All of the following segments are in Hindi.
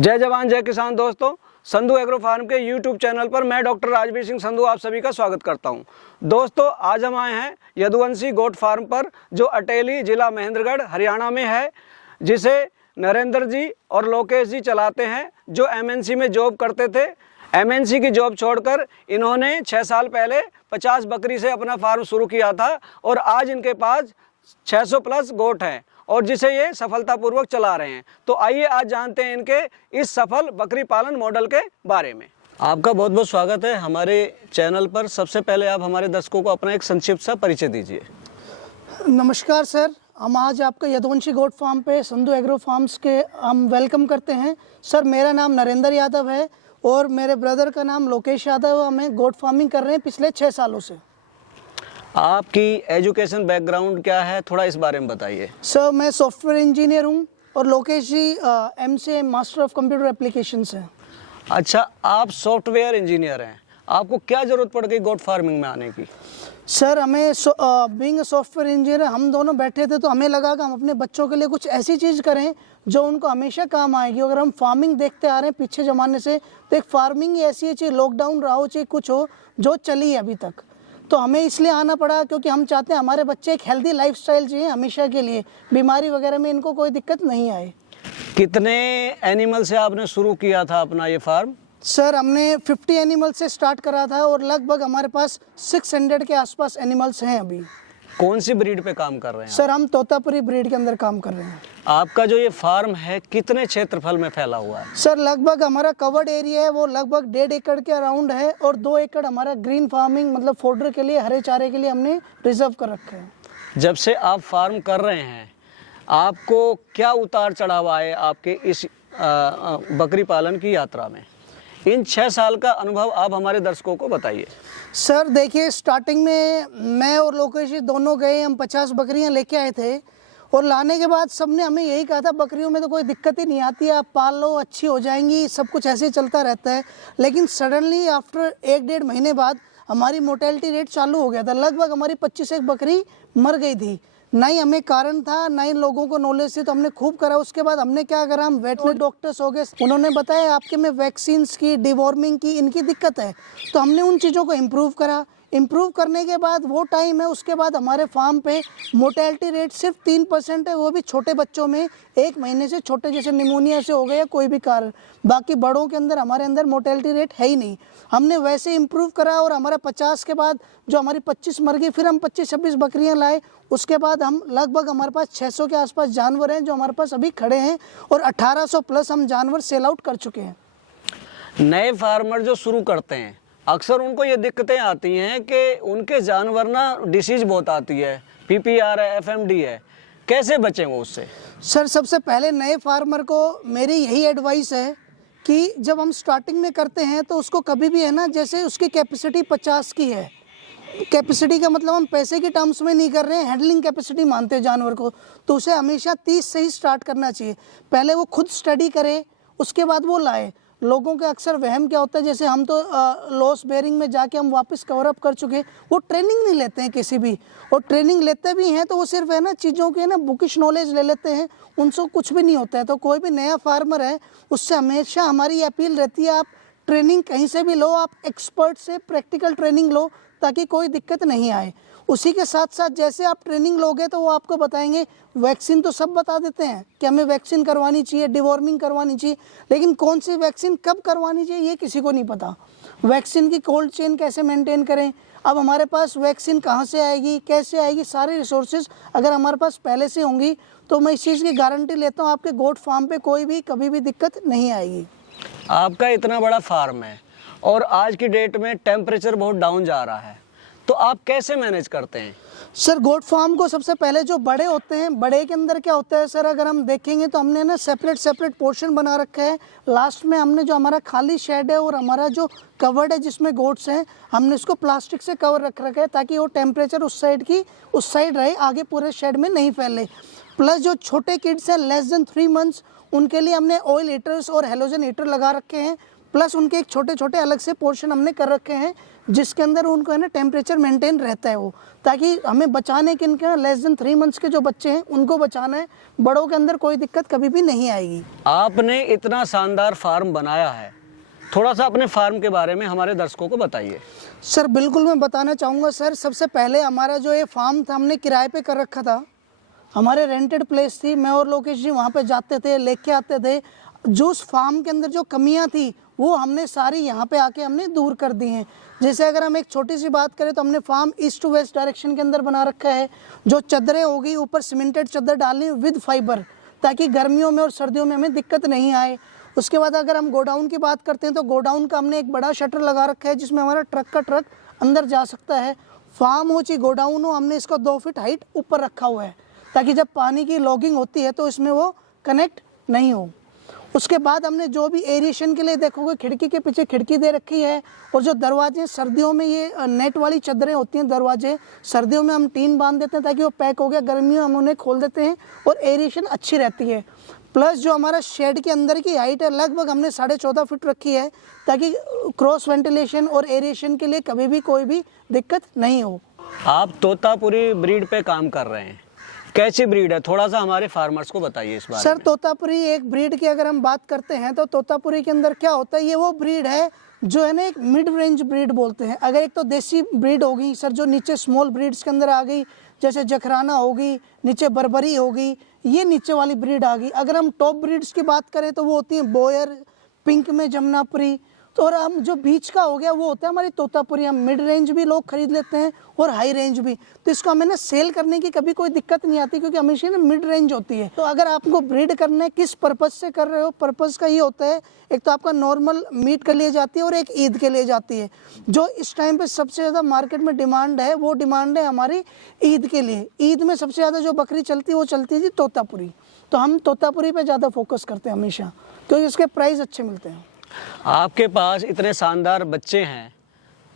जय जवान जय किसान दोस्तों, संधू एग्रो फार्म के यूट्यूब चैनल पर मैं डॉक्टर राजवीर सिंह संधू आप सभी का स्वागत करता हूं। दोस्तों, आज हम आए हैं यदुवंशी गोट फार्म पर, जो अटेली जिला महेंद्रगढ़ हरियाणा में है, जिसे नरेंद्र जी और लोकेश जी चलाते हैं, जो एमएनसी में जॉब करते थे। एमएनसी की जॉब छोड़कर इन्होंने 6 साल पहले 50 बकरी से अपना फार्म शुरू किया था और आज इनके पास 600 प्लस गोट हैं और जिसे ये सफलतापूर्वक चला रहे हैं। तो आइए आज जानते हैं इनके इस सफल बकरी पालन मॉडल के बारे में। आपका बहुत बहुत स्वागत है हमारे चैनल पर। सबसे पहले आप हमारे दर्शकों को अपना एक संक्षिप्त सा परिचय दीजिए। नमस्कार सर, हम आज आपका यदुवंशी गोट फार्म पे संधू एग्रो फार्म्स के हम वेलकम करते हैं। सर, मेरा नाम नरेंद्र यादव है और मेरे ब्रदर का नाम लोकेश यादव। हमें गोट फार्मिंग कर रहे हैं पिछले 6 सालों से। आपकी एजुकेशन बैकग्राउंड क्या है, थोड़ा इस बारे में बताइए। सर, मैं सॉफ्टवेयर इंजीनियर हूँ और लोकेश जी MCA master of computer applications हैं। अच्छा, आप सॉफ्टवेयर इंजीनियर हैं, आपको क्या ज़रूरत पड़ गई गोट फार्मिंग में आने की? सर, हमें बीइंग सॉफ्टवेयर इंजीनियर हम दोनों बैठे थे तो हमें लगा कि हम अपने बच्चों के लिए कुछ ऐसी चीज़ करें जो उनको हमेशा काम आएगी। अगर हम फार्मिंग देखते आ रहे हैं पीछे ज़माने से, तो एक फार्मिंग ही ऐसी है, चाहे लॉकडाउन रहा हो चाहे कुछ हो, जो चली है अभी तक। तो हमें इसलिए आना पड़ा क्योंकि हम चाहते हैं हमारे बच्चे एक हेल्दी लाइफस्टाइल चाहिए हमेशा के लिए, बीमारी वगैरह में इनको कोई दिक्कत नहीं आए। कितने एनिमल से आपने शुरू किया था अपना ये फार्म? सर, हमने 50 एनिमल से स्टार्ट करा था और लगभग हमारे पास 600 के आसपास एनिमल्स हैं अभी। कौन सी ब्रीड पे काम कर रहे हैं? सर, हम तोतापुरी ब्रीड के अंदर काम कर रहे हैं। आपका जो ये फार्म है कितने क्षेत्रफल में फैला हुआ है? सर, लगभग हमारा कवर्ड एरिया है वो लगभग 1.5 एकड़ के अराउंड है और 2 एकड़ हमारा ग्रीन फार्मिंग मतलब फोडर के लिए, हरे चारे के लिए हमने रिजर्व कर रखे हैं। जब से आप फार्म कर रहे हैं, आपको क्या उतार चढ़ाव आए आपके इस बकरी पालन की यात्रा में? इन 6 साल का अनुभव आप हमारे दर्शकों को बताइए। सर देखिए, स्टार्टिंग में मैं और लोकेश जी दोनों गए, हम 50 बकरियां लेके आए थे और लाने के बाद सबने हमें यही कहा था बकरियों में तो कोई दिक्कत ही नहीं आती है, आप पाल लो, अच्छी हो जाएंगी, सब कुछ ऐसे ही चलता रहता है। लेकिन सडनली आफ्टर 1-1.5 महीने बाद हमारी मोर्टेलिटी रेट चालू हो गया था। लगभग हमारी 25 एक बकरी मर गई थी। ना ही हमें कारण था, ना ही लोगों को नॉलेज थी, तो हमने खूब करा। उसके बाद हमने क्या करा, हम वेटनरी डॉक्टर्स हो गए, उन्होंने बताया आपके में वैक्सीन्स की, डिवॉर्मिंग की, इनकी दिक्कत है। तो हमने उन चीज़ों को इम्प्रूव करा। इम्प्रूव करने के बाद वो टाइम है, उसके बाद हमारे फार्म पे मोर्टेलिटी रेट सिर्फ 3% है, वो भी छोटे बच्चों में, 1 महीने से छोटे, जैसे निमोनिया से हो गया या कोई भी कारण। बाकी बड़ों के अंदर हमारे अंदर मोर्टेलिटी रेट है ही नहीं। हमने वैसे इम्प्रूव करा और हमारा 50 के बाद जो हमारी 25 मर गई, फिर हम 25-26 बकरियां लाए। उसके बाद हम लगभग हमारे पास 600 के आसपास जानवर हैं जो हमारे पास अभी खड़े हैं और 1800 प्लस हम जानवर सेल आउट कर चुके हैं। नए फार्मर जो शुरू करते हैं, अक्सर उनको ये दिक्कतें आती हैं कि उनके जानवर ना डिसीज बहुत आती है, PPR है, FMD है, कैसे बचें वो उससे? सर, सबसे पहले नए फार्मर को मेरी यही एडवाइस है कि जब हम स्टार्टिंग में करते हैं तो उसको कभी भी है ना, जैसे उसकी कैपेसिटी 50 की है, कैपेसिटी का मतलब हम पैसे के टर्म्स में नहीं कर रहे हैं, हैंडलिंग कैपेसिटी मानते हैं जानवर को, तो उसे हमेशा 30 से ही स्टार्ट करना चाहिए। पहले वो खुद स्टडी करे, उसके बाद वो लाए। लोगों के अक्सर वहम क्या होता है, जैसे हम तो लॉस बेयरिंग में जाके हम वापस कवर अप कर चुके, वो ट्रेनिंग नहीं लेते हैं किसी भी, और ट्रेनिंग लेते भी हैं तो वो सिर्फ है ना चीज़ों के ना बुकिश नॉलेज ले लेते हैं, उनसे कुछ भी नहीं होता है। तो कोई भी नया फार्मर है उससे हमेशा हमारी अपील रहती है, आप ट्रेनिंग कहीं से भी लो, आप एक्सपर्ट से प्रैक्टिकल ट्रेनिंग लो ताकि कोई दिक्कत नहीं आए। उसी के साथ साथ जैसे आप ट्रेनिंग लोगे तो वो आपको बताएंगे, वैक्सीन तो सब बता देते हैं कि हमें वैक्सीन करवानी चाहिए, डिवॉर्मिंग करवानी चाहिए, लेकिन कौन सी वैक्सीन कब करवानी चाहिए ये किसी को नहीं पता। वैक्सीन की कोल्ड चेन कैसे मेंटेन करें, अब हमारे पास वैक्सीन कहाँ से आएगी, कैसे आएगी, सारे रिसोर्सेज अगर हमारे पास पहले से होंगी तो मैं इस चीज़ की गारंटी लेता हूँ आपके गोट फार्म पर कोई भी कभी भी दिक्कत नहीं आएगी। आपका इतना बड़ा फार्म है और आज की डेट में टेम्परेचर बहुत डाउन जा रहा है, तो आप कैसे मैनेज करते हैं? सर, गोट फार्म को सबसे पहले जो बड़े होते हैं, बड़े के अंदर क्या होता है सर, अगर हम देखेंगे तो हमने ना सेपरेट पोर्शन बना रखा है। लास्ट में हमने जो हमारा खाली शेड है और हमारा जो कवर्ड है जिसमें गोट्स हैं, हमने उसको प्लास्टिक से कवर रख रखा है ताकि वो टेम्परेचर उस साइड रहे, आगे पूरे शेड में नहीं फैले। प्लस जो छोटे किड्स हैं लेस देन 3 मंथ्स, उनके लिए हमने ऑयल हीटर्स और हेलोजन हीटर लगा रखे हैं, प्लस उनके एक छोटे छोटे अलग से पोर्शन हमने कर रखे हैं जिसके अंदर उनको है ना टेम्परेचर मेंटेन रहता है वो, ताकि हमें बचाने के इनके लेस देन 3 मंथ्स के जो बच्चे हैं उनको बचाना है, बड़ों के अंदर कोई दिक्कत कभी भी नहीं आएगी। आपने इतना शानदार फार्म बनाया है, थोड़ा सा अपने फार्म के बारे में हमारे दर्शकों को बताइए। सर बिल्कुल मैं बताना चाहूँगा सर, सबसे पहले हमारा जो ये फार्म था हमने किराए पे कर रखा था, हमारे रेंटेड प्लेस थी, मैं और लोकेश जी वहाँ पे जाते थे, लेके आते थे। जो उस फार्म के अंदर जो कमियाँ थी वो हमने सारी यहाँ पे आके हमने दूर कर दी हैं। जैसे अगर हम एक छोटी सी बात करें तो हमने from east to west direction के अंदर बना रखा है। जो चादरें होगी ऊपर सीमेंटेड चादर डालनी विद फाइबर, ताकि गर्मियों में और सर्दियों में हमें दिक्कत नहीं आए। उसके बाद अगर हम गोडाउन की बात करते हैं तो गोडाउन का हमने एक बड़ा शटर लगा रखा है जिसमें हमारा ट्रक का ट्रक अंदर जा सकता है। फार्म हो चाहे गोडाउन हो, हमने इसको 2 फीट हाइट ऊपर रखा हुआ है ताकि जब पानी की लॉगिंग होती है तो इसमें वो कनेक्ट नहीं हो। उसके बाद हमने जो भी एरिएशन के लिए देखोगे खिड़की के पीछे खिड़की दे रखी है, और जो दरवाजे सर्दियों में ये नेट वाली चादरें होती हैं दरवाजे, सर्दियों में हम टीन बांध देते हैं ताकि वो पैक हो गया, गर्मियों में हम उन्हें खोल देते हैं और एरिएशन अच्छी रहती है। प्लस जो हमारा शेड के अंदर की हाइट है लगभग हमने 14.5 फीट रखी है ताकि क्रॉस वेंटिलेशन और एरिएशन के लिए कभी भी कोई भी दिक्कत नहीं हो। आप तोतापुरी ब्रीड पे काम कर रहे हैं, कैसी ब्रीड है, थोड़ा सा हमारे फार्मर्स को बताइए इस बारे सर में। तोतापुरी एक ब्रीड की अगर हम बात करते हैं तो तोतापुरी के अंदर क्या होता है, ये वो ब्रीड है जो है ना एक मिड रेंज ब्रीड बोलते हैं। अगर एक तो देसी ब्रीड होगी सर जो नीचे स्मॉल ब्रीड्स के अंदर आ गई, जैसे जखराना होगी, नीचे बर्बरी होगी, ये नीचे वाली ब्रीड आ गई। अगर हम टॉप ब्रीड्स की बात करें तो वो होती है बोयर, पिंक में जमुनापुरी, तो और हम जो बीच का हो गया वो होता है हमारी तोतापुरी। हम मिड रेंज भी लोग खरीद लेते हैं और हाई रेंज भी, तो इसको हमें ना सेल करने की कभी कोई दिक्कत नहीं आती क्योंकि हमेशा ना मिड रेंज होती है। तो अगर आपको ब्रीड करना है किस पर्पज़ से कर रहे हो, पर्पज़ का ये होता है एक तो आपका नॉर्मल मीट के लिए जाती है और एक ईद के लिए जाती है। जो इस टाइम पे सबसे ज़्यादा मार्केट में डिमांड है वो डिमांड है हमारी ईद के लिए। ईद में सबसे ज़्यादा जो बकरी चलती है वो चलती थी तोतापुरी, तो हम तोतापुरी पे ज़्यादा फोकस करते हैं हमेशा क्योंकि इसके प्राइस अच्छे मिलते हैं। आपके पास इतने शानदार बच्चे हैं,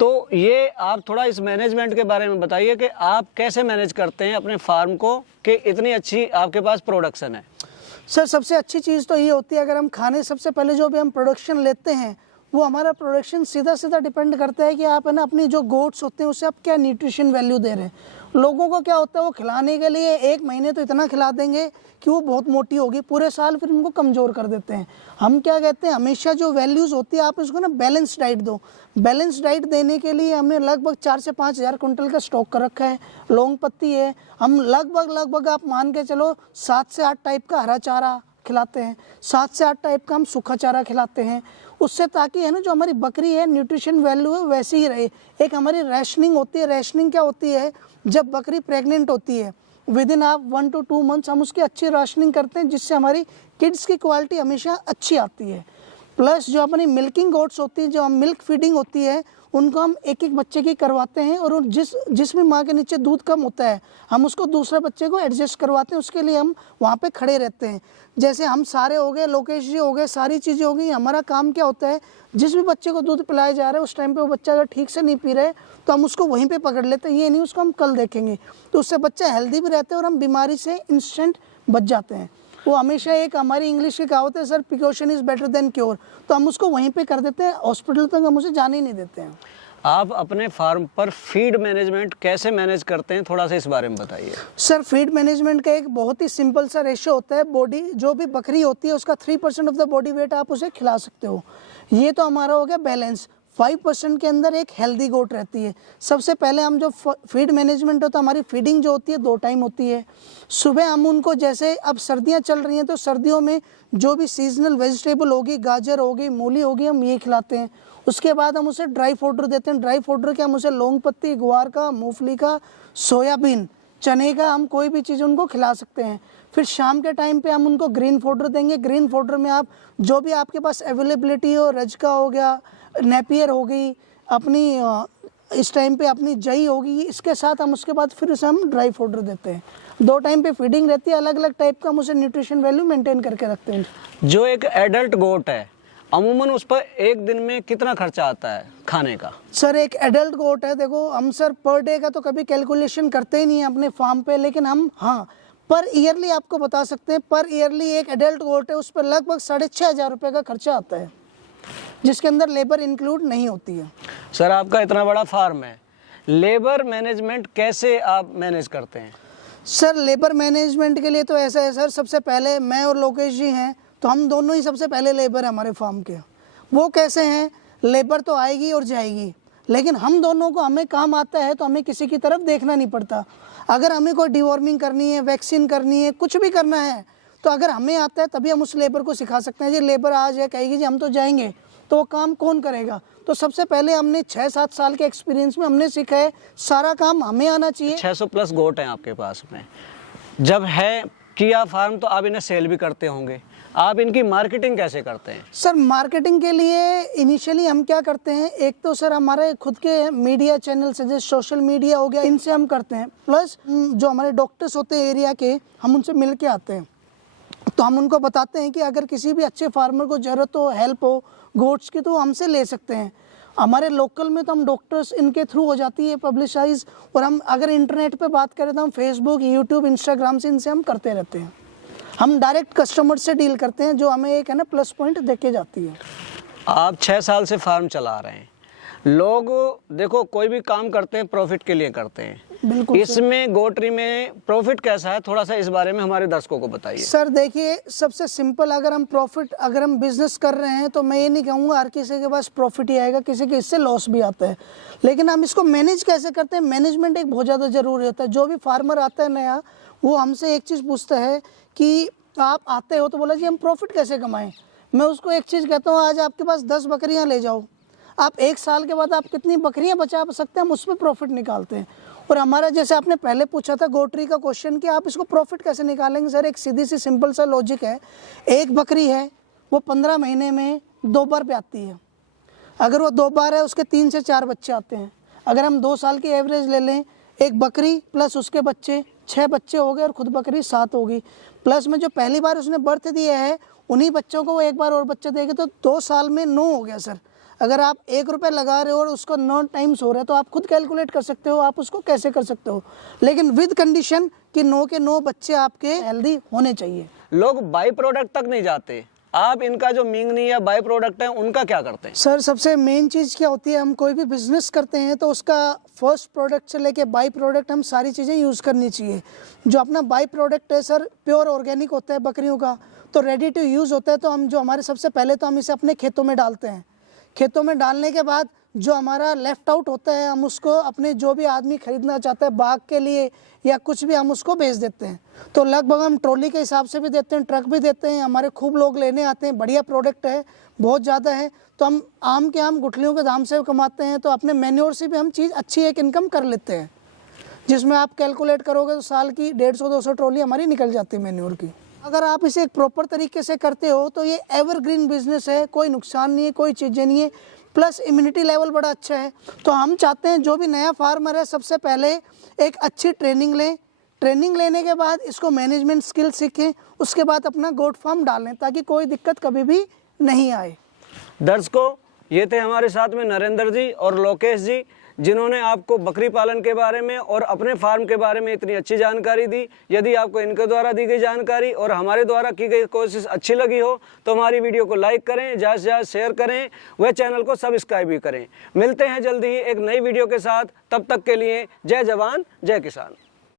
तो ये आप थोड़ा इस मैनेजमेंट के बारे में बताइए कि आप कैसे मैनेज करते हैं अपने फार्म को कि इतनी अच्छी आपके पास प्रोडक्शन है। सर सबसे अच्छी चीज़ तो ये होती है अगर हम खाने सबसे पहले जो भी हम प्रोडक्शन लेते हैं वो हमारा प्रोडक्शन सीधा सीधा डिपेंड करता है कि आप है ना अपनी जो गोट्स होते हैं उससे आप क्या न्यूट्रिशन वैल्यू दे रहे हैं। लोगों को क्या होता है वो खिलाने के लिए 1 महीने तो इतना खिला देंगे कि वो बहुत मोटी होगी, पूरे साल फिर उनको कमज़ोर कर देते हैं। हम क्या कहते हैं हमेशा जो वैल्यूज़ होती है आप इसको ना बैलेंस डाइट दो। बैलेंस डाइट देने के लिए हमने लगभग 4 से 5 हज़ार कुंटल का स्टॉक कर रखा है। लौंग पत्ती है, हम लगभग आप मान के चलो 7 से 8 टाइप का हरा चारा खिलाते हैं, 7 से 8 टाइप का हम सूखा चारा खिलाते हैं, उससे ताकि है ना जो हमारी बकरी है न्यूट्रिशन वैल्यू है वैसी ही रहे। एक हमारी रैशनिंग होती है। रैशनिंग क्या होती है, जब बकरी प्रेग्नेंट होती है विद इन आप 1 to 2 मंथ्स हम उसकी अच्छी राशनिंग करते हैं जिससे हमारी किड्स की क्वालिटी हमेशा अच्छी आती है। प्लस जो अपनी मिल्किंग गोट्स होती है, जो हम मिल्क फीडिंग होती है, उनको हम एक एक बच्चे की करवाते हैं और जिस भी माँ के नीचे दूध कम होता है हम उसको दूसरे बच्चे को एडजस्ट करवाते हैं, उसके लिए हम वहाँ पे खड़े रहते हैं। जैसे हम सारे हो गए, लोकेश जी हो गए, सारी चीज़ें हो गई। हमारा काम क्या होता है जिस भी बच्चे को दूध पिलाया जा रहा है उस टाइम पे वो बच्चा अगर ठीक से नहीं पी रहा है तो हम उसको वहीं पे पकड़ लेते हैं, ये नहीं उसको हम कल देखेंगे, तो उससे बच्चा हेल्दी भी रहता है और हम बीमारी से इंस्टेंट बच जाते हैं। वो हमेशा एक हमारी इंग्लिश की कहावत है sir, precaution is better than cure, तो हम उसको वहीं पे कर देते हैं, हॉस्पिटल तक हम उसे जाने ही नहीं देते हैं। आप अपने फार्म पर फीड मैनेजमेंट कैसे मैनेज करते हैं, थोड़ा सा इस बारे में बताइए। सर फीड मैनेजमेंट का एक बहुत ही सिंपल सा रेशियो होता है। बॉडी जो भी बकरी होती है उसका 3% ऑफ द बॉडी वेट आप उसे खिला सकते हो। ये तो हमारा हो गया बैलेंस। 5% के अंदर एक हेल्दी गोट रहती है। सबसे पहले हम जो फीड मैनेजमेंट होता है, हमारी फीडिंग जो होती है 2 टाइम होती है। सुबह हम उनको, जैसे अब सर्दियाँ चल रही हैं तो सर्दियों में जो भी सीजनल वेजिटेबल होगी, गाजर होगी, मूली होगी, हम ये खिलाते हैं। उसके बाद हम उसे ड्राई पाउडर देते हैं। ड्राई पाउडर के हम उसे लौंग पत्ती, ग्वार का, मूंगफली का, सोयाबीन, चने का, हम कोई भी चीज़ उनको खिला सकते हैं। फिर शाम के टाइम पे हम उनको ग्रीन पाउडर देंगे। ग्रीन पाउडर में आप जो भी आपके पास अवेलेबिलिटी हो, रजका हो गया, नेपियर हो गई, अपनी इस टाइम पे अपनी जई होगी, इसके साथ हम उसके बाद फिर उसे हम ड्राई पाउडर देते हैं। 2 टाइम पे फीडिंग रहती है, अलग अलग टाइप का हम उसे न्यूट्रिशन वैल्यू मेंटेन करके रखते हैं। जो एक एडल्ट गोट है अमूमन उस पर एक दिन में कितना खर्चा आता है खाने का? सर एक एडल्ट गोट है, देखो हम सर पर डे का तो कभी कैलकुलेशन करते ही नहीं है अपने फार्म पे, लेकिन हम हाँ पर ईयरली आपको बता सकते हैं, पर ईयरली एक एडल्ट गोट है उस पर लगभग 6,500 रुपये का खर्चा आता है, जिसके अंदर लेबर इंक्लूड नहीं होती है। सर आपका इतना बड़ा फार्म है, लेबर मैनेजमेंट कैसे आप मैनेज करते हैं? सर लेबर मैनेजमेंट के लिए तो ऐसा है सर, सबसे पहले मैं और लोकेश जी हैं तो हम दोनों ही सबसे पहले लेबर हैं हमारे फार्म के। वो कैसे हैं, लेबर तो आएगी और जाएगी, लेकिन हम दोनों को हमें काम आता है तो हमें किसी की तरफ देखना नहीं पड़ता। अगर हमें कोई डिवॉर्मिंग करनी है, वैक्सीन करनी है, कुछ भी करना है तो अगर हमें आता है तभी हम उस लेबर को सिखा सकते हैं। जी लेबर आज है, कहेगी जी हम तो जाएंगे, तो वो काम कौन करेगा? तो सबसे पहले हमने 6-7 साल के एक्सपीरियंस में हमने सीखा है, सारा काम हमें आना चाहिए। 600 प्लस गोट हैं आपके पास में, जब है किया फार्म तो आप इन्हें सेल भी करते होंगे, आप इनकी मार्केटिंग कैसे करते हैं? सर मार्केटिंग के लिए इनिशियली हम क्या करते हैं, एक तो सर हमारे खुद के मीडिया चैनल से, जैसे सोशल मीडिया हो गया, इनसे हम करते हैं। प्लस जो हमारे डॉक्टर्स होते हैं एरिया के, हम उनसे मिल के आते हैं, तो हम उनको बताते हैं कि अगर किसी भी अच्छे फार्मर को ज़रूरत हो, हेल्प हो गोट्स की, तो हमसे ले सकते हैं। हमारे लोकल में तो हम डॉक्टर्स इनके थ्रू हो जाती है पब्लिसाइज, और हम अगर इंटरनेट पे बात करें तो हम फेसबुक, यूट्यूब, इंस्टाग्राम से इनसे हम करते रहते हैं। हम डायरेक्ट कस्टमर से डील करते हैं, जो हमें एक है ना प्लस पॉइंट देके जाती है। आप 6 साल से फार्म चला रहे हैं, लोग देखो कोई भी काम करते हैं प्रॉफिट के लिए करते हैं, बिल्कुल इसमें गोट्री में प्रॉफिट कैसा है, थोड़ा सा इस बारे में हमारे दर्शकों को बताइए। सर देखिए, सबसे सिंपल अगर हम बिजनेस कर रहे हैं तो मैं ये नहीं कहूँगा हर किसी के पास प्रॉफिट ही आएगा, किसी के इससे लॉस भी आता है, लेकिन हम इसको मैनेज कैसे करते हैं, मैनेजमेंट एक बहुत ज़्यादा ज़रूरी होता है। जो भी फार्मर आता है नया, वो हमसे एक चीज़ पूछता है कि आप आते हो तो बोला जी हम प्रॉफिट कैसे कमाएं। मैं उसको एक चीज़ कहता हूँ, आज आपके पास 10 बकरियाँ ले जाओ, आप 1 साल के बाद आप कितनी बकरियाँ बचा सकते हैं, हम उस पर प्रॉफिट निकालते हैं। और हमारा, जैसे आपने पहले पूछा था गोट्री का क्वेश्चन कि आप इसको प्रॉफिट कैसे निकालेंगे, सर एक सीधी सी सिंपल सा लॉजिक है। एक बकरी है वो 15 महीने में 2 बार ब्याती है, अगर वो 2 बार है उसके 3 से 4 बच्चे आते हैं। अगर हम 2 साल की एवरेज ले लें, एक बकरी प्लस उसके बच्चे 6 बच्चे हो गए और खुद बकरी 7 होगी, प्लस में जो पहली बार उसने बर्थ दिया है उन्हीं बच्चों को वो 1 बार और बच्चे देंगे, तो 2 साल में 9 हो गया सर। अगर आप 1 रुपये लगा रहे हो और उसको 9 टाइम्स हो रहा है, तो आप खुद कैलकुलेट कर सकते हो आप उसको कैसे कर सकते हो, लेकिन विद कंडीशन कि 9 के 9 बच्चे आपके हेल्दी होने चाहिए। लोग बाई प्रोडक्ट तक नहीं जाते, आप इनका जो मिंगनी या बाई प्रोडक्ट है उनका क्या करते हैं? सर सबसे मेन चीज़ क्या होती है, हम कोई भी बिजनेस करते हैं तो उसका फर्स्ट प्रोडक्ट से लेके बाई प्रोडक्ट हम सारी चीज़ें यूज़ करनी चाहिए। जो अपना बाई प्रोडक्ट है सर प्योर ऑर्गेनिक होता है बकरियों का, तो रेडी टू यूज़ होता है। तो हम जो हमारे सबसे पहले तो हम इसे अपने खेतों में डालते हैं, खेतों में डालने के बाद जो हमारा लेफ्ट आउट होता है हम उसको अपने जो भी आदमी खरीदना चाहता है बाग के लिए या कुछ भी, हम उसको बेच देते हैं। तो लगभग हम ट्रॉली के हिसाब से भी देते हैं, ट्रक भी देते हैं, हमारे खूब लोग लेने आते हैं। बढ़िया प्रोडक्ट है, बहुत ज़्यादा है, तो हम आम गुठलियों के दाम से कमाते हैं, तो अपने मैन्योर से भी हम चीज़ अच्छी एक इनकम कर लेते हैं, जिसमें आप कैलकुलेट करोगे तो साल की 150-200 ट्रॉली हमारी निकल जाती है मैन्योर की। अगर आप इसे एक प्रॉपर तरीके से करते हो तो ये एवरग्रीन बिजनेस है, कोई नुकसान नहीं है, कोई चीज़ें नहीं है, प्लस इम्यूनिटी लेवल बड़ा अच्छा है। तो हम चाहते हैं जो भी नया फार्मर है सबसे पहले एक अच्छी ट्रेनिंग लें, ट्रेनिंग लेने के बाद इसको मैनेजमेंट स्किल सीखें, उसके बाद अपना गोट फार्म डालें ताकि कोई दिक्कत कभी भी नहीं आए। दर्शकों, ये थे हमारे साथ में नरेंद्र जी और लोकेश जी, जिन्होंने आपको बकरी पालन के बारे में और अपने फार्म के बारे में इतनी अच्छी जानकारी दी। यदि आपको इनके द्वारा दी गई जानकारी और हमारे द्वारा की गई कोशिश अच्छी लगी हो तो हमारी वीडियो को लाइक करें, ज़्यादा से ज़्यादा शेयर करें, वह चैनल को सब्सक्राइब भी करें। मिलते हैं जल्दी ही एक नई वीडियो के साथ, तब तक के लिए जय जवान जय किसान।